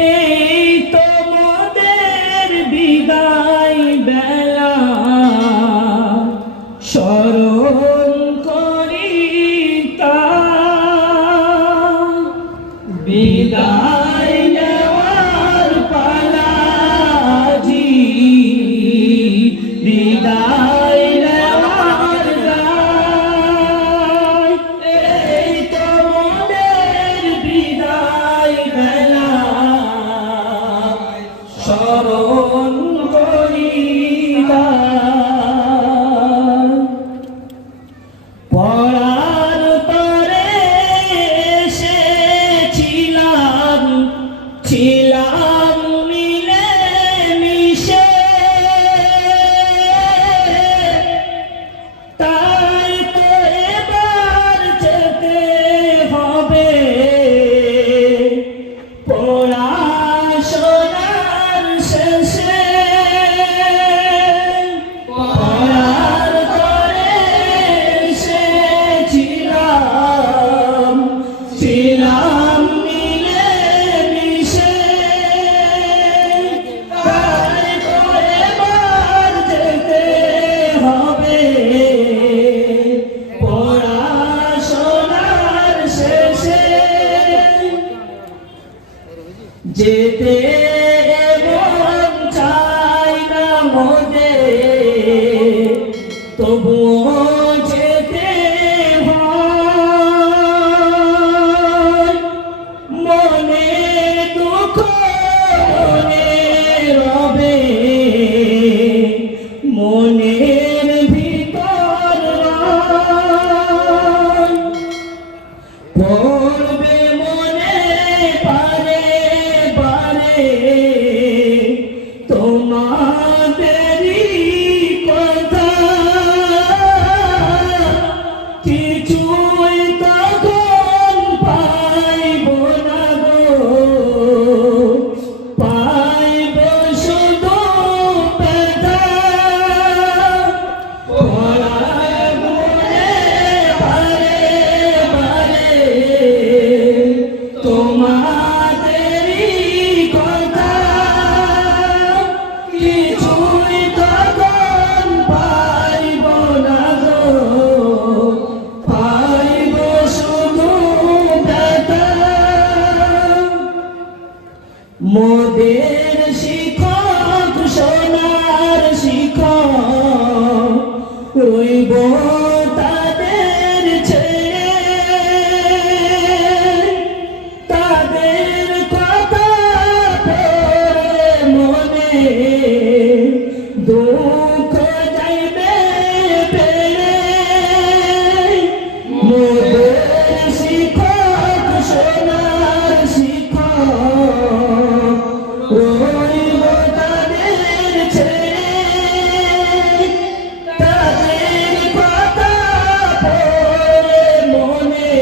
এই তোমাদের বিদায় বেলা স্মরণ করি তা বিদায় নেওয়ার পালা জি বিদায় নেওয়ার গায় এই তোমাদের বিদায় বেলা স্মরণ করি পড়ার পরে এসেছিলাম ছিলাম মিলে মিশে তাই তো এবার যেতে হবে পড়াশোনার শেষে পড়ার পরে এসেছিলাম ছিলাম মিলে মিশে তাই তো এবার যেতে হবে পড়াশোনার শেষে যেতে মন চাই না মোদের তবুও যেতে হয় মনে দুঃখ মনে রবে মনের ভিতর পড়বে মনে পারে পারে তোমাদেরই কথা কিছুই তখন পাইব না গো পাইব শুধু ব্যথা পড়ার মনে বারে বারে তোমাদেরই কথা কিছুই তখন পাইব না গো পাইব শুধু ব্যথা মোদের শিক্ষক সোনার শিক্ষক রইব তাদের ছেড়ে তাদের কথা পড়ে মনে দুঃখ যাইবে পেরে মোদের শিক্ষক সোনার শিক্ষক রইব তাদের ছেড়ে তাদের কথা পড়ে মনে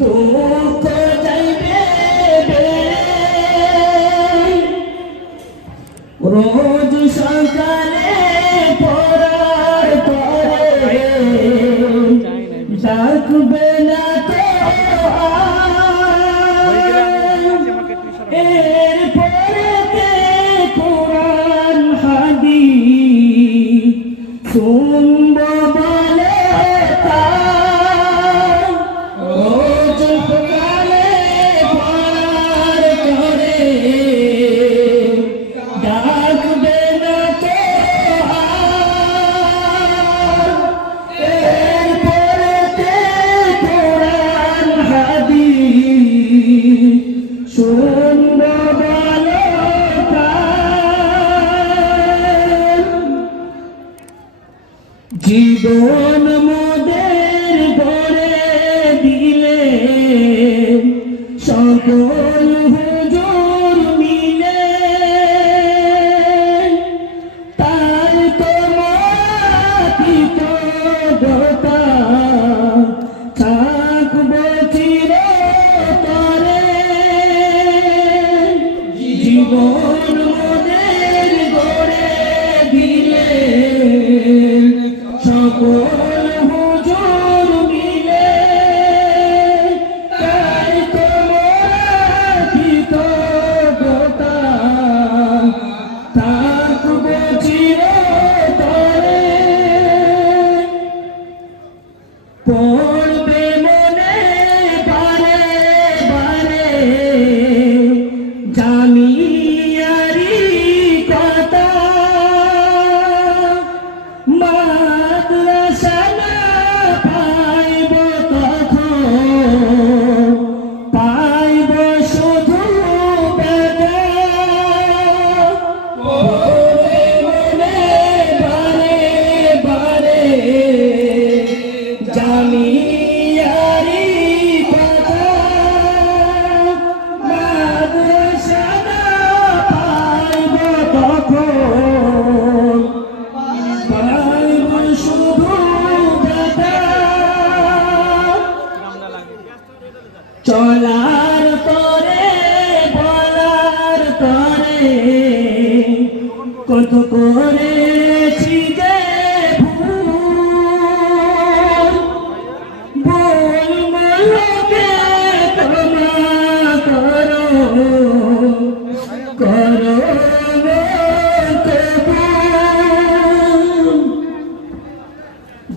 দুঃখ যাইবে রোজ সকালে পড়ার পরে ডাকবে না তো এর পরেতে কোরআন হাদিস শুনব বলে রোজ সকালে পড়ার পরে ডাকবে না তো এর পরেতে কোরআন হাদিস শুনব বলে জীবন মোদের গড়ে দিলে সকল হুজুর মিলে তাই তোমার কৃতজ্ঞতা থাকবে চিরতরে কত করেছি যে ভুল, ভুল মনকে ক্ষমা করো, করো কবুল।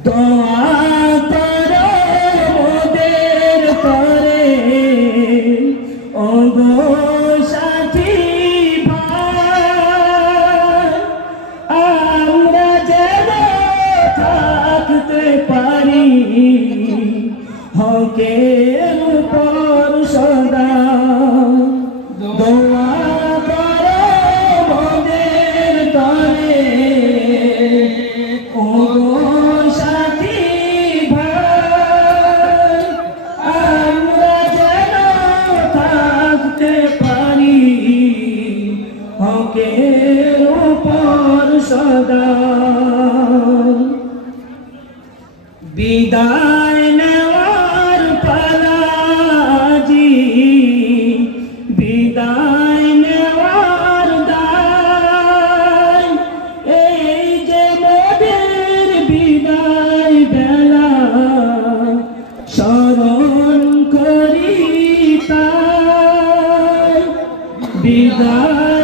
দোয়া করো মোদের করে, ওগো সাথী ভাই, আমরা যেন থাকতে পারি হকের উপর সদা। দোয়া করো মোদের করে, ওগো সাথী ভাই, আমরা যেন থাকতে পারি হকের উপর সদা। বিদায় নেওয়ার পালা জি, বিদায় নেওয়ার দায়, এই যে মোদের বিদায় বেলা, স্মরণ করি তাই। বিদায়